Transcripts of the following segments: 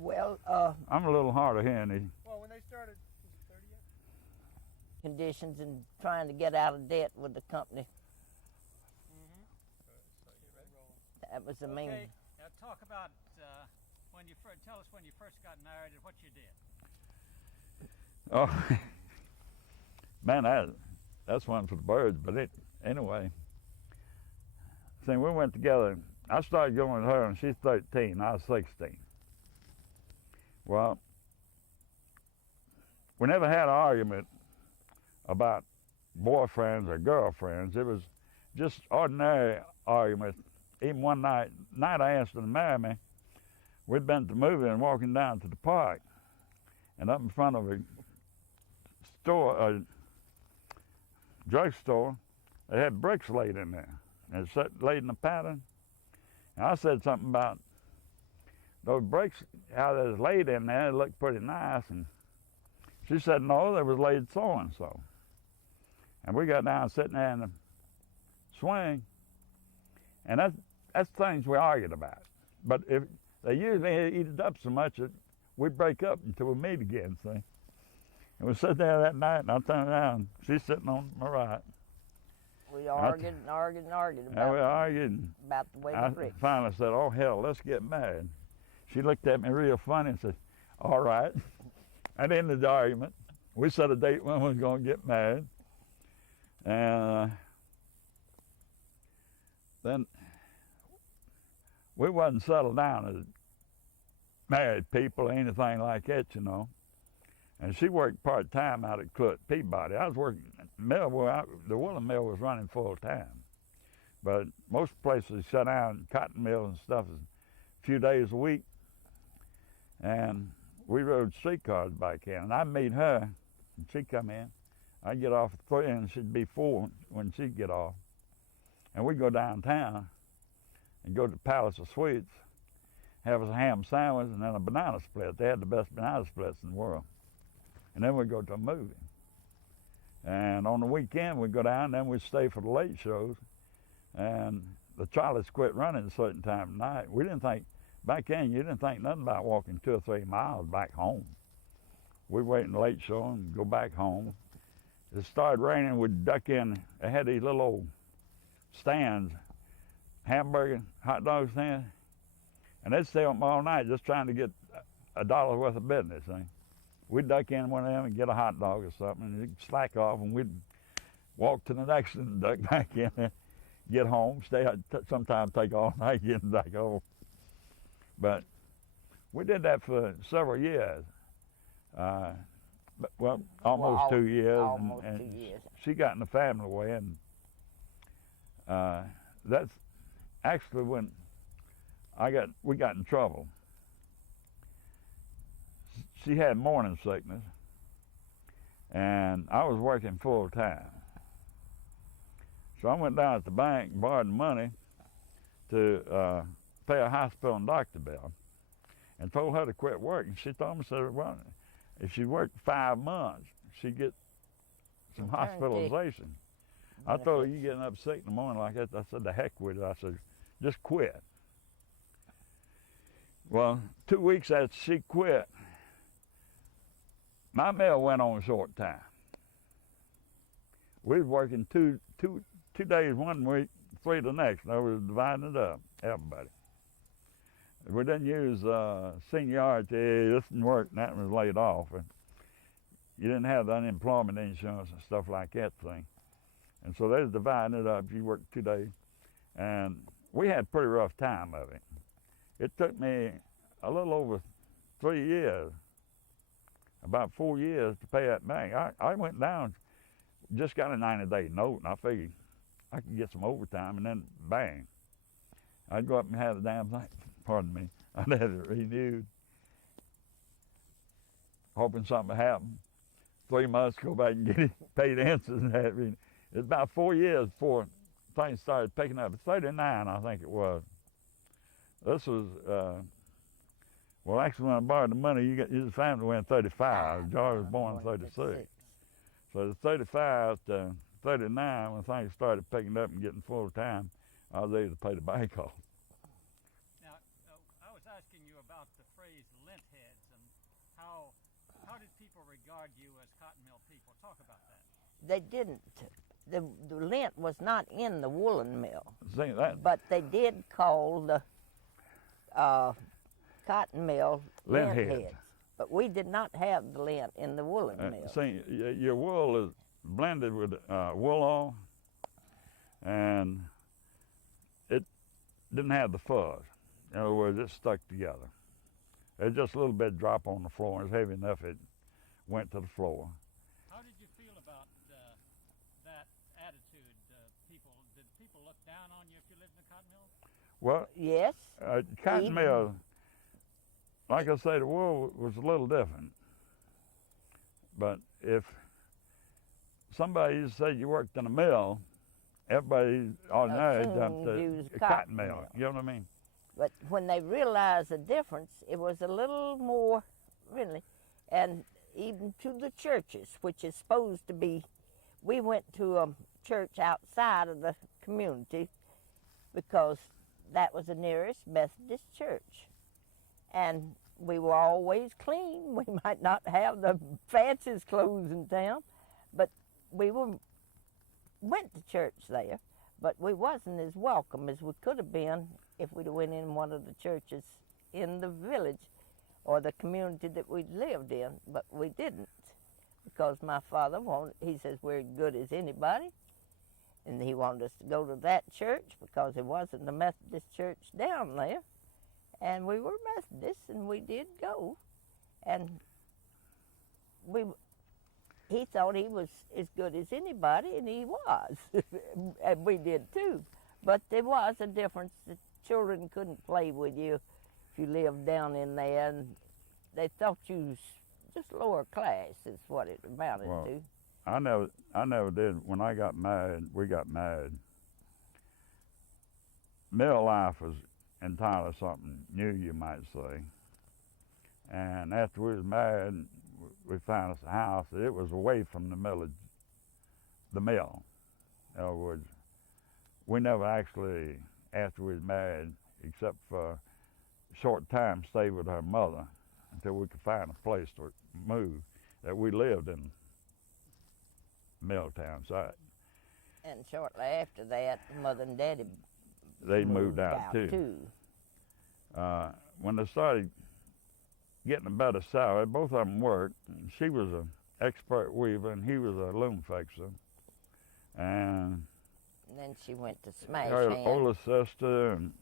Well, I'm a little hard of hearing. Well, when they started, was it 30 yet? conditions and trying to get out of debt with the company. So you ready? That was the Okay, main. now talk about tell us when you first got married and what you did. Oh, man, that's one for the birds. But anyway, see, we went together. I started going with her, and she's 13. I was 16. Well, we never had an argument about boyfriends or girlfriends. It was just ordinary arguments. Even one night I asked her to marry me. We'd been to the movie and walking down to the park, and up in front of a store, a drugstore, they had bricks laid in there, and it laid in a pattern. And I said something about those bricks, how they was laid in there, it looked pretty nice, and she said, no, they was laid so-and-so. And we got down sitting there in the swing, and that's things we argued about. But if they usually eat it up so much that we break up until we meet again, see. And we sat there that night, and I turned around, she's sitting on my right. We argued and argued and argued And we argued. about the way I the bricks. finally said, oh, hell, let's get married. She looked at me real funny and said, all right. That ended the argument. We set a date when we was going to get married. And then we wasn't settled down as married people or anything like that, you know. And she worked part-time out at Clutt Peabody. I was working at the mill where the woolen mill was running full-time. But most places shut down, cotton mills and stuff, is a few days a week. And we rode streetcars back in. And I'd meet her, and she'd come in. I'd get off at 3, and she'd be 4 when she'd get off. And we'd go downtown and go to the Palace of Sweets, have us a ham sandwich and then a banana split. They had the best banana splits in the world. And then we'd go to a movie. And on the weekend, we'd go down, and then we'd stay for the late shows. And the Charlies quit running at a certain time of night. We didn't think, back then, you didn't think nothing about walking 2 or 3 miles back home. We'd wait in the late show and go back home. It started raining, we'd duck in. They had these little old stands, hamburger, hot dog stands, and they'd stay open all night just trying to get $1 worth of business. See? We'd duck in one of them and get a hot dog or something, and it'd slack off, and we'd walk to the next one and duck back in and get home, stay out, sometimes take all night getting back home. But we did that for several years. Almost 2 years. Almost and 2 years. She got in the family way, and that's actually when we got in trouble. She had morning sickness, and I was working full time. So I went down at the bank and borrowed money to pay a hospital and doctor bill, and told her to quit working. She told me, said, well, if she worked 5 months, she'd get some hospitalization. I told her, you getting up sick in the morning like that? I said, the heck with it. I said, just quit. Well, 2 weeks after she quit, my mill went on short time. We was working two days one week, 3 the next. And I was dividing it up, everybody. We didn't use seniority. This didn't work, and that was laid off. And you didn't have the unemployment insurance and stuff like that thing. And so they was dividing it up. You worked 2 days. And we had a pretty rough time of it. It took me a little over 3 years, about 4 years to pay that bank. I went down, just got a 90-day note, and I figured I could get some overtime, and then bang. I'd go up and have the damn thing, pardon me, I'd have it renewed, hoping something would happen. 3 months, go back and get it, paid interest and have it renewed. It was about 4 years before things started picking up. 39, I think it was. This was, well, actually, when I borrowed the money, his family went 35. George was born in 36. So the 35 to 39, when things started picking up and getting full time, I was able to pay the bank off. Now, I was asking you about the phrase lint heads and how did people regard you as cotton mill people? Talk about that. They didn't. The lint was not in the woolen mill, See that but they did call the cotton mill Lint lint heads. heads. But we did not have the lint in the woolen mill. see your wool is blended with wool oil, and it didn't have the fuzz. In other words, it stuck together. There's just a little bit drop on the floor. It's heavy enough it went to the floor. How did you feel about that attitude? Did people look down on you if you lived in a cotton mill? Well, Yes, cotton Even- mill, like I say, the wool was a little different. But if somebody said you worked in a mill, everybody ordinarily jumped Assumed you was to a cotton cotton mill. mill. You know what I mean? but when they realized the difference, it was a little more really, and even to the churches, which is supposed to be. We went to a church outside of the community because that was the nearest Methodist church, and we were always clean. We might not have the fanciest clothes in town, but we went to church there, but we wasn't as welcome as we could have been if we'd have went in one of the churches in the village or the community that we lived in, but we didn't because my father wanted, he says, we're as good as anybody, and he wanted us to go to that church because there wasn't a Methodist church down there, and we were Methodists, and we did go, and he thought he was as good as anybody, and he was, and we did too. But there was a difference. The children couldn't play with you if you lived down in there, and they thought you was just lower class is what it amounted Well, to. I never did. When I got married, we got married. Mill life was entirely something new, you might say. And after we was married, we found us a house that it was away from the mill. In other words, we never actually, after we was married, except for a short time, stayed with her mother until we could find a place to move, that we lived in Milltown. So And shortly after that, Mother and Daddy they moved out too. When they started getting a better salary, both of them worked. She was an expert weaver and he was a loom fixer. And And then she went to Smash her Hand. older sister and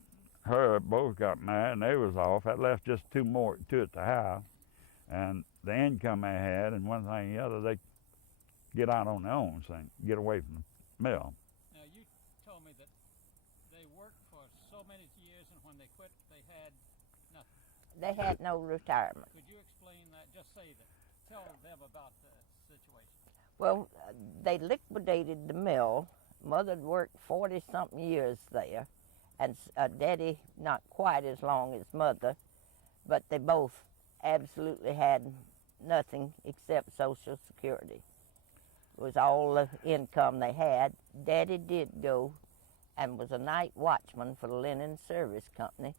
her both got married and they was off. That left just two at the house. And the income they had and one thing and the other, they get out on their own, so get away from the mill. Now you told me that they worked for so many years, and when they quit, they had nothing. They had no retirement. Could you explain that? Just say that. Tell them about the situation. Well, they liquidated the mill. Mother'd worked 40-something years there, and Daddy not quite as long as Mother, but they both absolutely had nothing except Social Security. It was all the income they had. Daddy did go and was a night watchman for the Linen Service Company.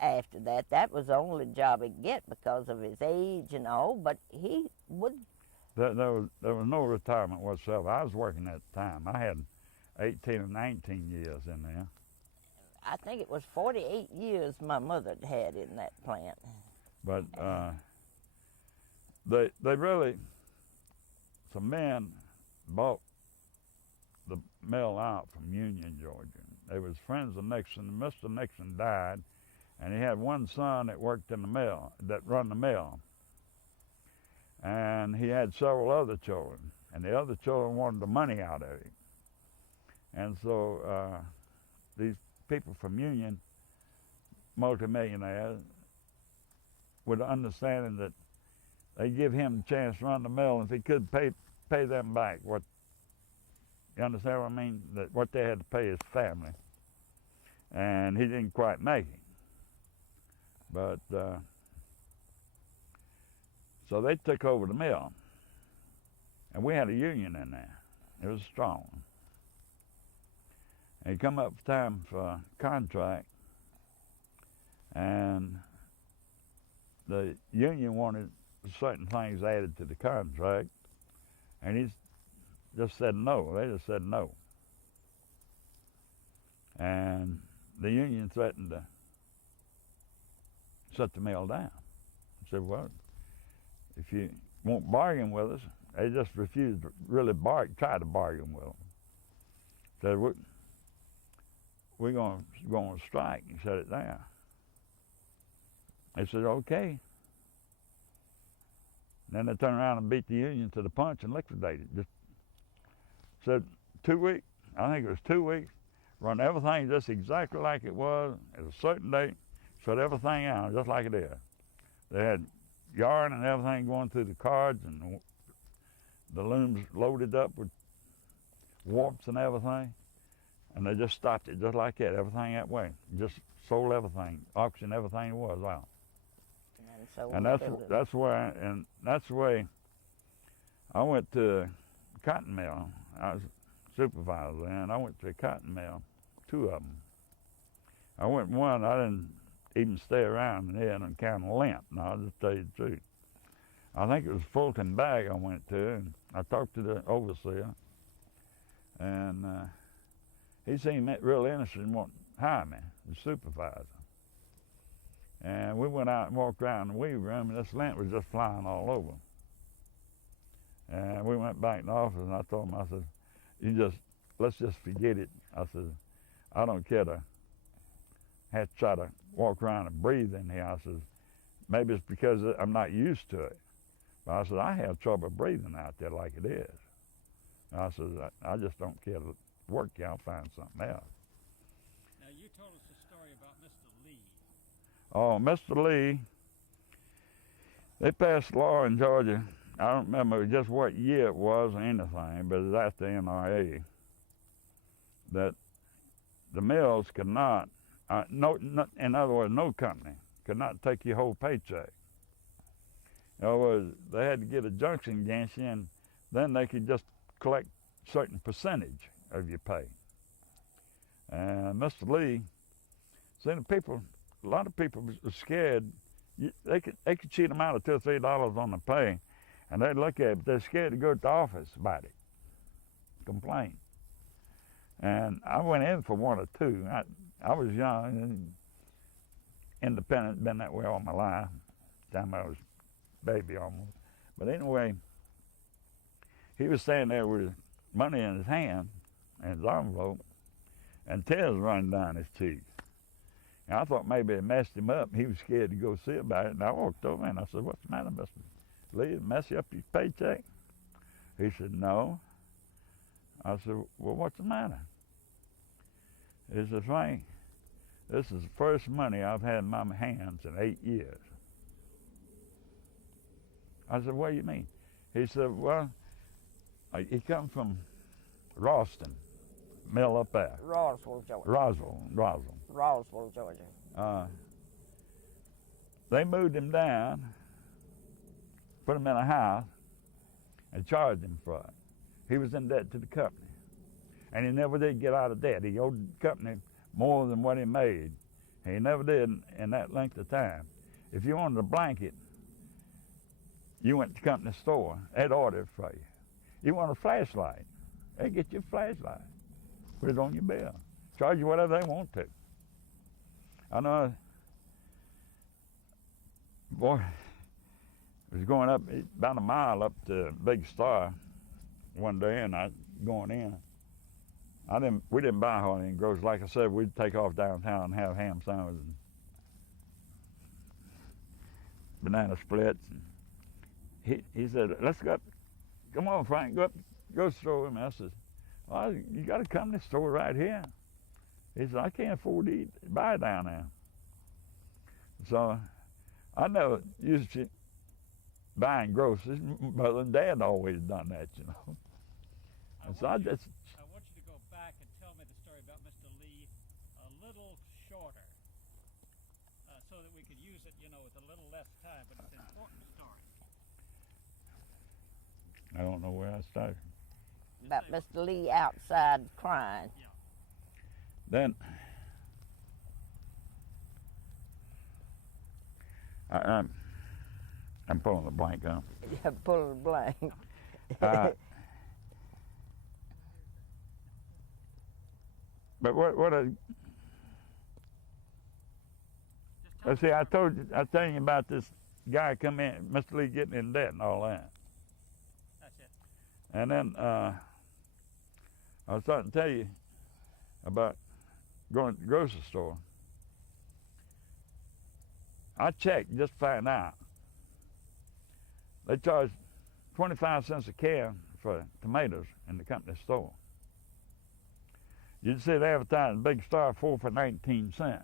After that, that was the only job he'd get because of his age and all, but he would. There was no retirement whatsoever. I was working at the time. I had 18 or 19 years in there. I think it was 48 years my mother had in that plant. But they really, some men bought the mill out from Union, Georgia. They was friends of Nixon. Mr. Nixon died, and he had one son that worked in the mill, that run the mill. And he had several other children, and the other children wanted the money out of him. And so these people from Union, multimillionaires, with the understanding that they give him a chance to run the mill, and if he could pay them back what, you understand what I mean? That what they had to pay his family. And he didn't quite make it. But so they took over the mill, and we had a union in there. It was strong. And it come up time for a contract, and the union wanted certain things added to the contract, and he just said no. They just said no. And the union threatened to shut the mill down. Said, well, if you won't bargain with us, they just refused to really try to bargain with them. Said, we're going to strike and shut it down. They said, okay. Then they turned around and beat the union to the punch and liquidated it. Just said 2 weeks, I think it was 2 weeks, run everything just exactly like it was at a certain date, shut everything out just like it is. They had yarn and everything going through the cards, and the looms loaded up with warps and everything, and they just stopped it just like that, everything that way. Just sold everything, auctioned everything it was out. And that's why, and that's the way I went to a cotton mill. I was supervisor then, and I went to a cotton mill, 2 of them. I went one, I didn't even stay around there and kind of limp. No, I'll just tell you the truth. I think it was Fulton Bag I went to, and I talked to the overseer, and he seemed real interested in wanting to hire me, the supervisor. And we went out and walked around the weave room, and this lint was just flying all over. And we went back in the office, and I told him, I said, let's just forget it. I said, I don't care to have to try to walk around and breathe in here. I said, maybe it's because I'm not used to it. But I said, I have trouble breathing out there like it is. And I said, I just don't care to work here. I'll find something else. Now, you told us a story about Mr. Lee. Oh, Mr. Lee, they passed a law in Georgia. I don't remember just what year it was or anything, but it was after the NRA, that the mills could not, in other words, no company could not take your whole paycheck. In other words, they had to get a junction against you, and then they could just collect a certain percentage of your pay. And Mr. Lee, see, a lot of people were scared. They could cheat them out of $2 or $3 on the pay, and they'd look at it, but they're scared to go to the office about it, complain. And I went in for 1 or 2. I was young and independent, been that way all my life, time I was a baby almost. But anyway, he was standing there with money in his hand and his envelope, and tears running down his cheeks. And I thought maybe it messed him up. He was scared to go see about it. And I walked over and I said, "What's the matter, Mr. Lee? Mess you up your paycheck?" He said, "No." I said, "Well, what's the matter?" He said, "Frank, this is the first money I've had in my hands in 8 years." I said, "What do you mean?" He said, "Well, he come from Ralston, mill up there. Roswell, Georgia. Roswell, Georgia. They moved him down, put him in a house, and charged him for it. He was in debt to the company, and he never did get out of debt. He owed the company more than what he made. He never did in that length of time. If you wanted a blanket, you went to the company store, they'd order it for you. You want a flashlight, they'd get you a flashlight, put it on your bill, charge you whatever they want to. I know, boy, I was going up about a mile up to Big Star one day, and I going in. We didn't buy hardly any groceries. Like I said, we'd take off downtown and have ham sandwiches and banana splits. And he said, "Let's go up. Come on, Frank, go up, go store with me." I said, "Well, you got a company store right here." He said, "I can't afford to buy down there." So I never used to buying groceries. Mother and Dad always done that, you know. And so I want you to go back and tell me the story about Mr. Lee a little shorter, so that we could use it, you know, with a little less time, but it's an important story. I don't know where I started. About Mr. Lee outside crying. Yeah. Then I'm pulling a blank, huh? Yeah, pulling a blank. But what I Just tell let's us see, the I story. told you about this guy come in, Mr. Lee getting in debt and all that. That's it. And then I was starting to tell you about going to the grocery store. I checked just to find out. They charge 25 cents a can for tomatoes in the company store. You'd see it advertised in Big Star 4 for 19 cents.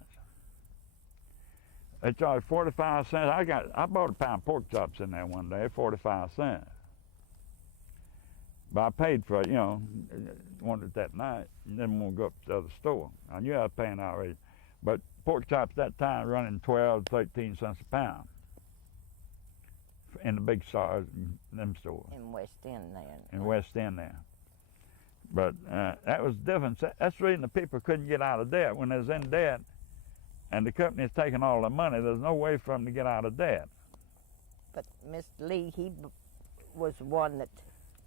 They charge 45 cents. I bought a pound of pork chops in there one day, 45 cents. But I paid for it, you know, wanted it that night, and didn't want to go up to the other store. I knew I was paying outrageous. But pork chops that time running 12, 13 cents a pound in the Big Stars, them stores. In West End there. In West End there. But that was different. That's the reason the people couldn't get out of debt. When they was in debt and the company's taking all the money, there's no way for them to get out of debt. But Mr. Lee, he was the one that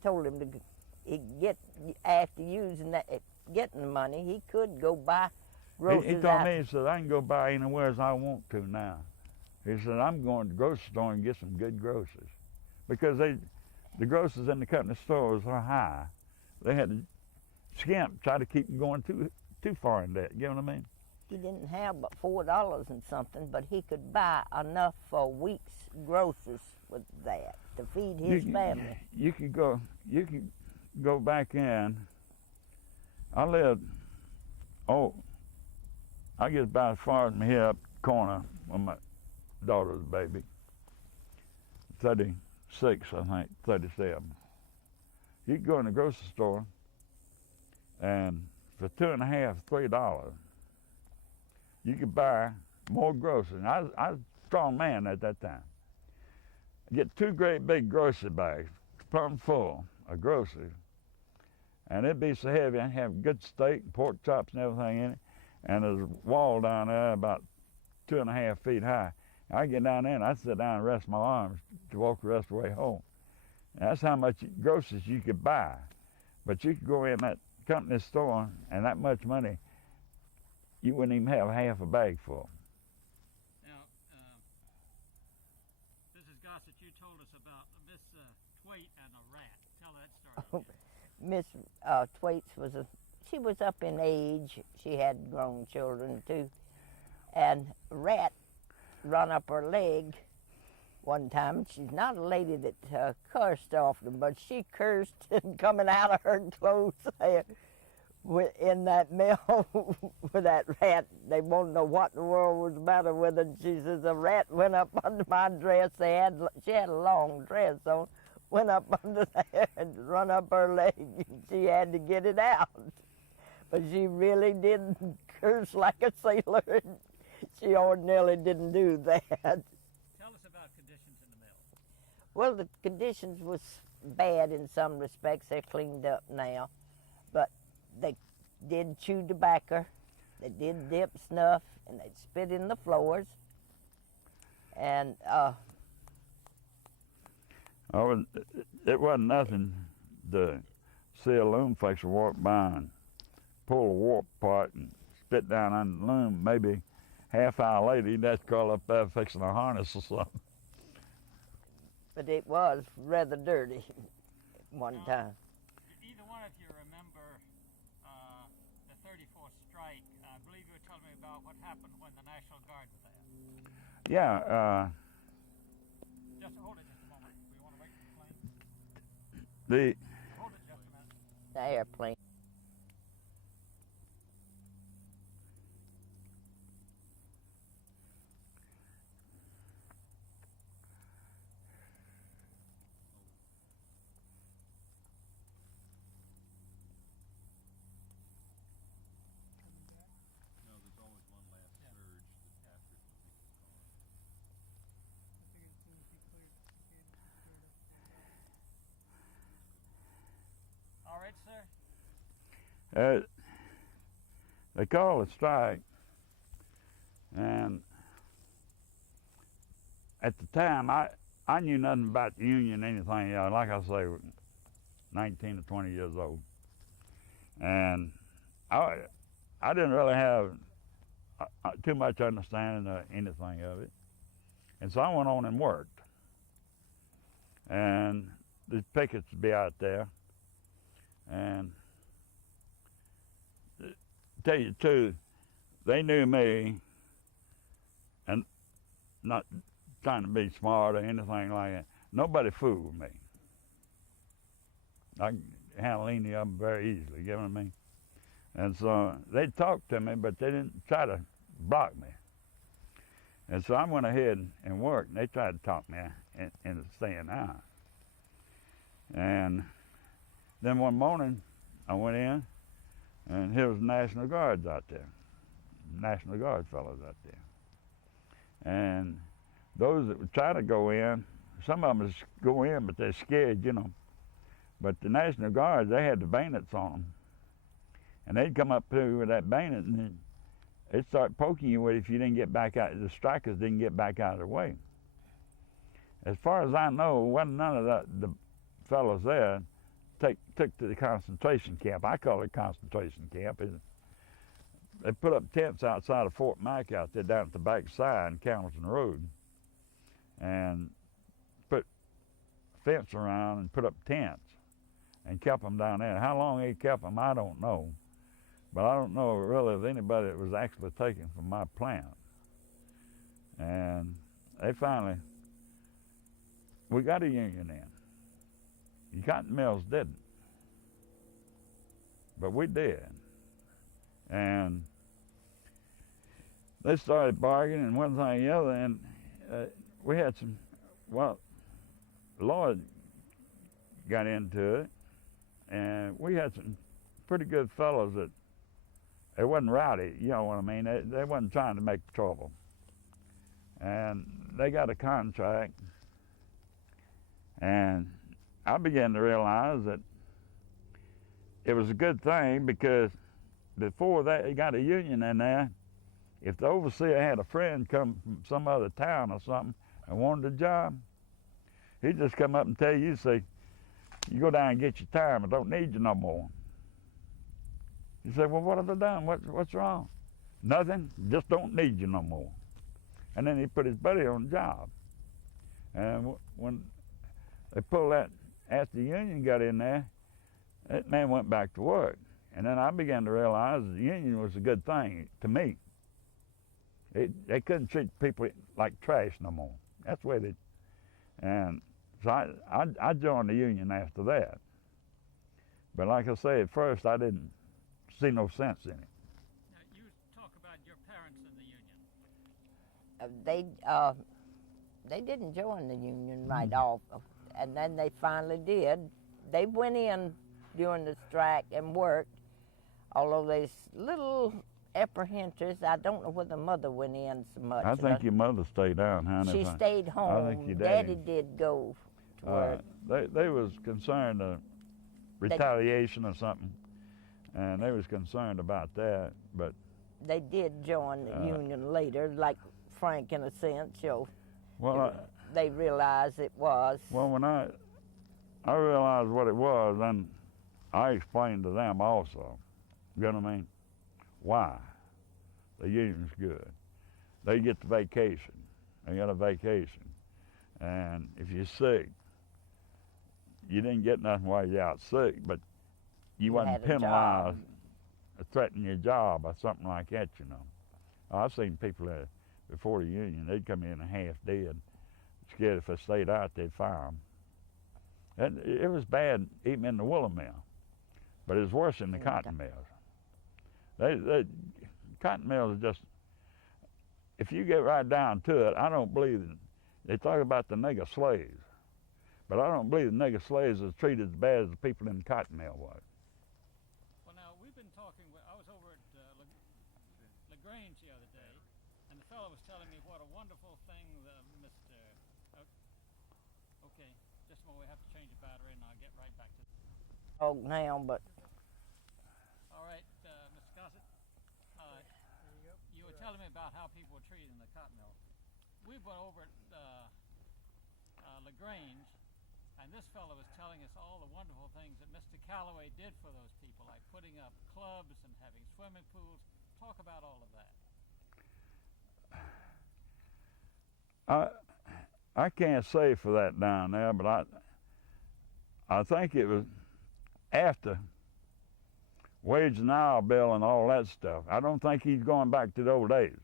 told him to get, after using that, getting the money, he could go buy groceries. He told me, he said, I can go buy anywhere as I want to now. He said, I'm going to the grocery store and get some good groceries. Because the groceries in the company stores are high. They had to skimp, try to keep them going too far in debt. You know what I mean? He didn't have but $4 and something, but he could buy enough for a week's groceries with that to feed his family. You could go back in. I lived, I get about as far as my head up the corner when my daughter's a baby. 36, I think, 37. You could go in the grocery store and for $2.50, $3, you could buy more groceries. And I was a strong man at that time. Get 2 great big grocery bags, plumb full of groceries. And it'd be so heavy, I'd have good steak and pork chops and everything in it. And there's a wall down there about 2.5 feet high. I'd get down there and I'd sit down and rest my arms to walk the rest of the way home. And that's how much groceries you could buy. But you could go in that company store and that much money, you wouldn't even have half a bag full. Now, Mrs. Gosset, you told us about Miss Twait and a rat. Tell that story. Miss Twaits she was up in age. She had grown children too. And a rat run up her leg one time. She's not a lady that cursed often, but she cursed and coming out of her clothes there in that mill with that rat. They won't know what in the world was the matter with her. And she says, a rat went up under my dress. She had a long dress on. Went up under there and run up her leg. She had to get it out. But she really didn't curse like a sailor. She ordinarily didn't do that. Tell us about conditions in the mill. Well, the conditions was bad in some respects. They're cleaned up now. But they did chew tobacco. They did dip snuff, and they'd spit in the floors. And it wasn't nothing to see a loom fixer walk by and pull a warp apart and spit down on the loom. Maybe half hour later, he'd have to call up there fixing a harness or something. but it was rather dirty one time. Either one of you remember the 34th strike? I believe you were telling me about what happened when the National Guard was there. Yeah, Just hold it just a moment. We want to wait for the plane. the Hold it just a minute. The airplane. No, there's always one last surge that after it will think it's gone. I figured as soon as he cleared, All right, sir. they called a strike, and at the time I knew nothing about the Union, anything. Like I say, 19 or 20 years old, and I didn't really have too much understanding of anything of it, and so I went on and worked. And the pickets would be out there, and to tell you the truth, they knew me, and not trying to be smart or anything like that. Nobody fooled me. I can handle any of them very easily, you know what I mean? And so they talked to me, but they didn't try to block me. And so I went ahead and worked, and they tried to talk me into staying out. And then one morning, I went in, and here was National Guards out there, National Guard fellows out there. And those that would try to go in, some of them would go in, but they're scared, you know. But the National Guards, they had the bayonets on them. And they'd come up through with that bayonet, and they'd start poking you with it if you didn't get back out. The strikers didn't get back out of the way. As far as I know, wasn't none of the fellows there took to the concentration camp. I call it concentration camp. They put up tents outside of Fort Mac out there down at the back side in Campbellton Road, and put a fence around and put up tents and kept them down there. How long they kept them, I don't know. But I don't know really of anybody that was actually taken from my plant. And they finally, we got a union in. The cotton mills didn't. But we did. And they started bargaining one thing and the other, and we had some, well, Lloyd got into it, and we had some pretty good fellows that they wasn't rowdy, you know what I mean? They wasn't trying to make trouble. And they got a contract, and I began to realize that it was a good thing, because before they got a union in there, if the overseer had a friend come from some other town or something and wanted a job, he'd just come up and tell you, say, you go down and get your time, I don't need you no more. You say, well, what have I done? What's wrong? Nothing, just don't need you no more. And then he put his buddy on the job. And when they pulled that, after the union got in there, that man went back to work. And then I began to realize the union was a good thing to me. They couldn't treat people like trash no more. That's the way they, and so I joined the union after that. But like I say, at first I didn't see no sense in it. Now, you talk about your parents in the union. They didn't join the union right off, and then they finally did. They went in during the strike and worked, although there's little apprehensions. I don't know whether Mother went in so much. I think your mother stayed down, honey. She stayed home. I think your Daddy did go to work. They was concerned of retaliation or something, and they was concerned about that, but they did join the union later, like Frank in a sense. well, they realized it was. Well, when I realized what it was, then I explained to them also. You know what I mean? Why? The union's good. They get the vacation. They got a vacation. And if you're sick, you didn't get nothing while you're out sick, but you wasn't penalized or threatening your job or something like that, you know. I've seen people that before the union, they'd come in half dead, scared if they stayed out, they'd fire them. And it was bad even in the woolen mill, but it was worse in the cotton mills. The cotton mills are just, if you get right down to it, I don't believe that they talk about the nigger slaves, but I don't believe the nigger slaves are treated as bad as the people in the cotton mill was. Well, now, we've been talking, I was over at LaGrange the other day, and the fellow was telling me what a wonderful thing okay, just a moment, we have to change the battery, and I'll get right back to this. Oh, now, but All right, Mr. Gosset, you were telling me about how people were treated in the cotton mill. We went over at LaGrange, and this fellow was telling us all the wonderful things that Mr. Calloway did for those people, like putting up clubs and having swimming pools. Talk about all of that. I can't say for that down there, but I think it was after wage and hour bill and all that stuff. I don't think he's going back to the old days.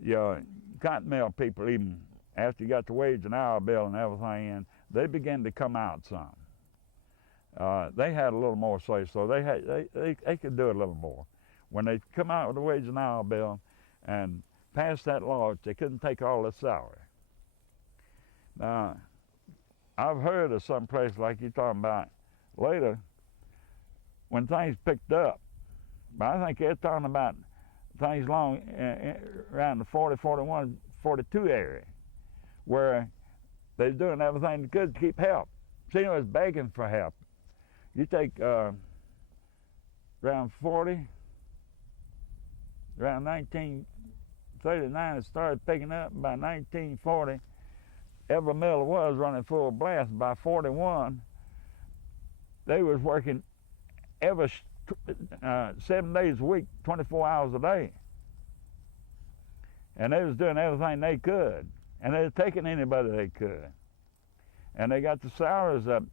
You know, cotton mill people, even after you got the wage and hour bill and everything in, they began to come out some. They had a little more say, so they could do a little more. When they come out with the wage and hour bill and pass that law, they couldn't take all the salary. Now, I've heard of some place like you're talking about later, when things picked up, but I think they're talking about things long around the 40, 41, 42 area, where they're doing everything they could to keep help. See, it was begging for help. You take around 40, around 1939 it started picking up. By 1940, every mill was running full blast. By 41, they was working every 7 days a week, 24 hours a day. And they was doing everything they could. And they was taking anybody they could. And they got the salaries up.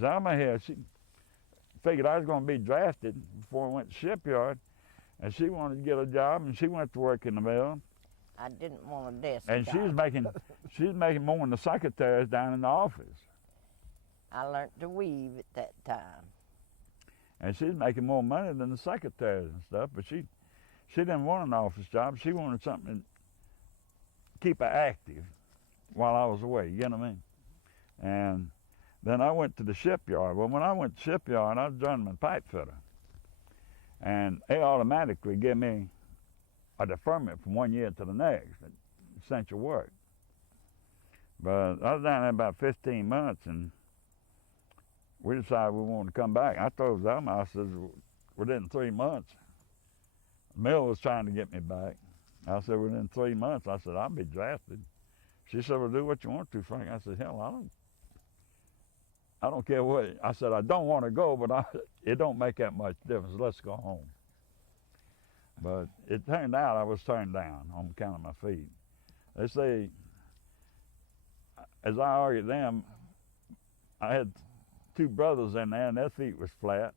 Zelda here, she figured I was going to be drafted before I went to shipyard. And she wanted to get a job, and she went to work in the mill. I didn't want a desk And job. she was making more than the secretaries down in the office. I learned to weave at that time. And she was making more money than the secretaries and stuff, but she didn't want an office job. She wanted something to keep her active while I was away, you know what I mean? And then I went to the shipyard. Well, when I went to the shipyard, I was journeyman pipe fitter. And they automatically give me a deferment from 1 year to the next, essential work. But I was down there about 15 months, and we decided we wanted to come back. I told Zelda, I said, within 3 months, the mill was trying to get me back. I said, within 3 months, I said, I'll be drafted. She said, well, do what you want to, Frank. I said, hell, I don't care what. I said, I don't want to go, but it don't make that much difference. Let's go home. But it turned out I was turned down on account of my feet. They say, as I argued them, I had 2 brothers in there and their feet was flat,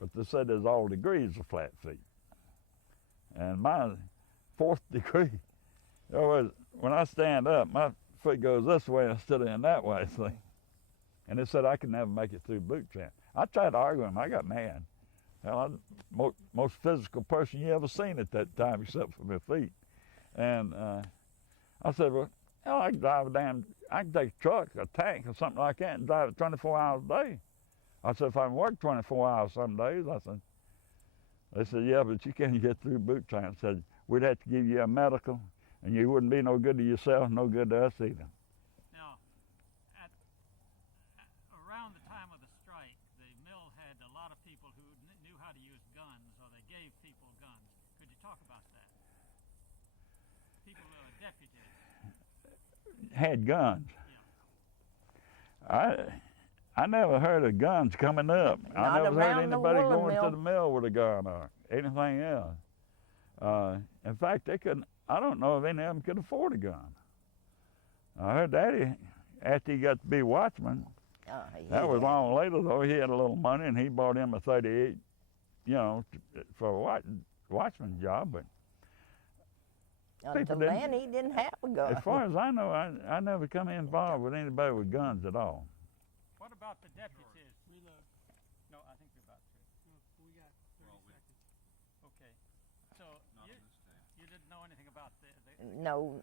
but they said there's all degrees of flat feet. And my 4th degree, when I stand up, my foot goes this way instead of in that way, see? And they said I could never make it through boot camp. I tried to argue with them. I got mad. Hell, I'm the most physical person you ever seen at that time, except for my feet. And I said, well, hell, I can take a truck, a tank, or something like that, and drive it 24 hours a day. I said, if I can work 24 hours some days, they said, yeah, but you can't get through boot camp. I said, we'd have to give you a medical, and you wouldn't be no good to yourself, no good to us either. Now, around the time of the strike, the mill had a lot of people who knew how to use guns, or they gave people guns. Could you talk about that? People who were deputies. Had guns. Yeah. I never heard of guns coming up. I Not never heard around the anybody woolen going mill. to the mill with a gun or anything else. In fact, they couldn't. I don't know if any of them could afford a gun. I heard Daddy, after he got to be watchman, that was long later though, he had a little money and he bought him a 38, you know, for a watchman job. But Until didn't- then, he didn't have a gun. as far as I know, I never come involved with anybody with guns at all. What about the deputies? Reload. No, I think we're about to. We got 30 Well, we- seconds. Okay. So Not you, in this town. you didn't know anything about the No,